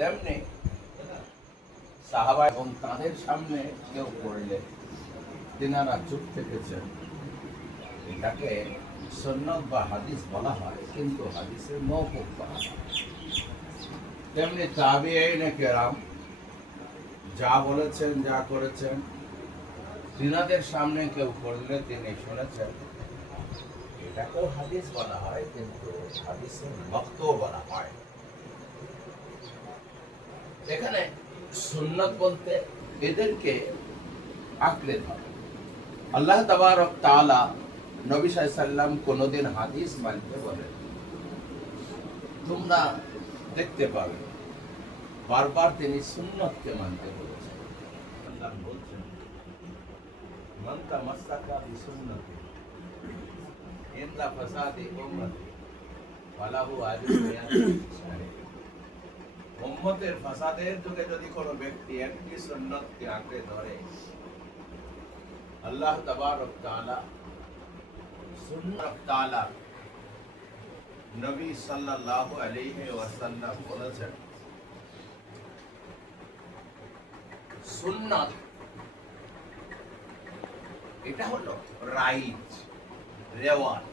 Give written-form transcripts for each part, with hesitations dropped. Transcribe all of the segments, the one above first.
তেমনি সাহাবা এবং তাদের সামনে কেউ পড়লে তিনারা চুপ থেকেছেন। এটাকে সুন্নাত বা হাদিস বলা হয়, কিন্তু হাদিসের মওকুফ করা হয়। তেমনি তাবিঈনে কেরাম যা বলেছেন, যা করেছেন, তিনাদের সামনে কেউ পড়লে তিনি শুনেছেন, এটাকেও হাদিস বলা হয়, কিন্তু হাদিসের বক্তব্য বলা হয়। এখানে সুন্নাত বলতে এদেরকে আঁকড়ে ধরে। আল্লাহ তাবারক তাআলা নবী সাল্লাল্লাহু আলাইহি সাল্লাম কোনদিন হাদিস মানতে বলেন। তোমরা দেখতে পাবে বারবার তিনি সুন্নাতকে মানতে বলেছেন। আল্লাহ বলছেন, মান তামাসসাকা বিসুন্নতি ইনদা ফাসাদি উম্মতি ফালাহু আজরুন মিয়াত। উম্মতের ফাসাদের যুগে যদি কোনো ব্যক্তি একটি সুন্নতকে আঁকড়ে ধরে, আল্লাহ তাবারক তাআলা সুন্নাত তাআলা নবী সাল্লাল্লাহু আলাইহি ওয়াসাল্লাম বলেছেন, সুন্নাত এটা হলো রাইট রেওয়াজ।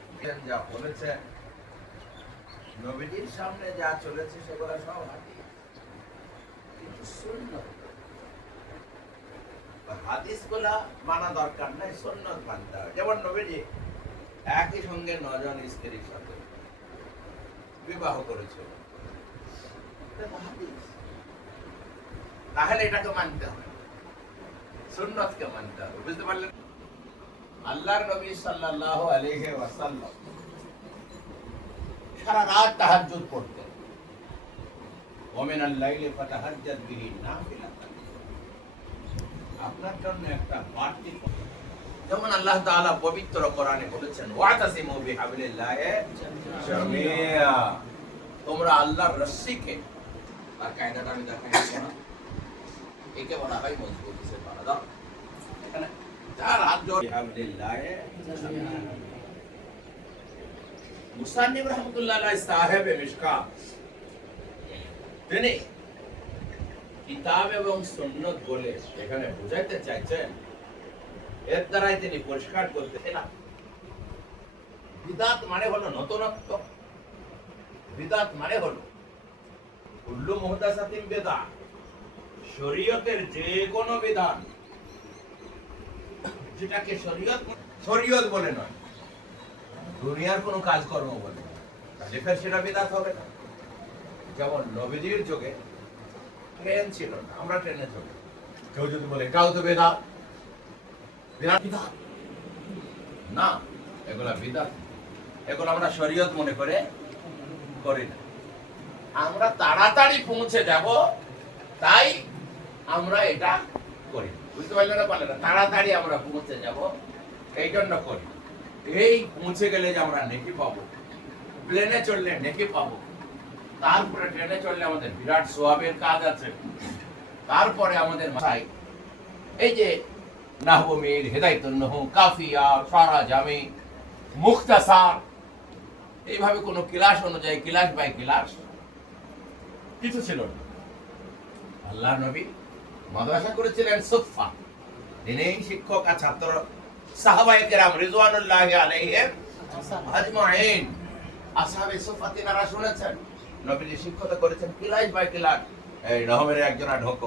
যা বলেছে নবীজির সামনে যা চলেছে সেগুলো সব হাদিস, কিন্তু সুন্নাত হাদিসগুলা মানা দরকার নাই, সুন্নাত মানতে হবে। যেমন নবীজি একই সঙ্গে 9 জন স্ত্রীর সাথে বিবাহ করেছিল, তাহলে এটাকে মানতে হবে, সুন্নাতকে মানতে হবে। বুঝতে পারলেন? আল্লাহর নবী সাল্লাল্লাহু আলাইহি ওয়াসাল্লাম সারা রাত তাহাজ্জুদ পড়তেন। ওয়া মিনাল লাইলি ফাতাহাজ্জাদ বিহি নাফিলাতান। আপনার জন্য একটা বাড়তি, যেমন আল্লাহ তাআলা পবিত্র কোরআনে বলেছেন, ওয়াতাসিমু বিহাবলিল্লাহি জামিআ। তোমরা আল্লাহর রশ্মিকে, আর কায়দাটা আমি দেখাই না, একে বলা হয় মজবুতিসে বাঁধা। এখানে যার হাত জোড় বিহাবলিল্লাহি জামিআ। মুসান্নিফ রাহমাতুল্লাহ আলাইহি সাহেবে মিশকাত তিনি কিতাব এবং সুন্নাত বলে এখানে বোঝাইতে চাইছেন, এর দ্বারাই তিনি পরিষ্কার করতেছেন না, বিদআত মানে হলো নতুনত্ব। বিদআত মানে হলো কুল্লু মুহদাসাতিন বিদআ, শরীয়তের যে কোনো বিধান যেটাকে শরীয়ত বলে নয়, দুনিয়ার কোনো কাজকর্ম বলে, তাহলে ফের সেটা বিদআত হবে না। যেমন নবীজির যুগে ট্রেন ছিল না, আমরা ট্রেনে চলি, কেউ যদি বলে এটাও তো বিদআত, বিদআত না, এগুলা বিদআত, এগুলো আমরা শরীয়ত মনে করে করি না। আমরা তাড়াতাড়ি পৌঁছে যাব তাই আমরা এটা করি। বুঝতে পারলে না? পারলে না? তাড়াতাড়ি আমরা পৌঁছে যাব এই জন্য করি। এই পৌঁছে গেলে যে আমরা নেকি পাবো, প্লেনে চললে নেকি পাবো, তারপরে ট্রেনে চললে আমাদের বিরাট সওয়াবের কাজ আছে, তারপরে আমাদের মাথায় এই যে নাহবু মির, হিদায়াতুন নহু, কাফিয়া, সারা জামি, মুখতাসার, এইভাবে কোনো ক্লাস অনুযায়ী ক্লাস বাই ক্লাস কিছু ছিল না। আল্লাহ নবী মাদ্রাসা করেছিলেন সুফফা, তিনি শিক্ষক আর ছাত্র সাহাবায়ে কেরাম রিজওয়ানুল্লাহি আলাইহিম আজমাইন, আসহাবে সুফফা তিনারা শুনেছেন নবীজি শিক্ষকতা করেছেন ক্লাস বাই ক্লাস। এই রহমের একজনা ঢোকো,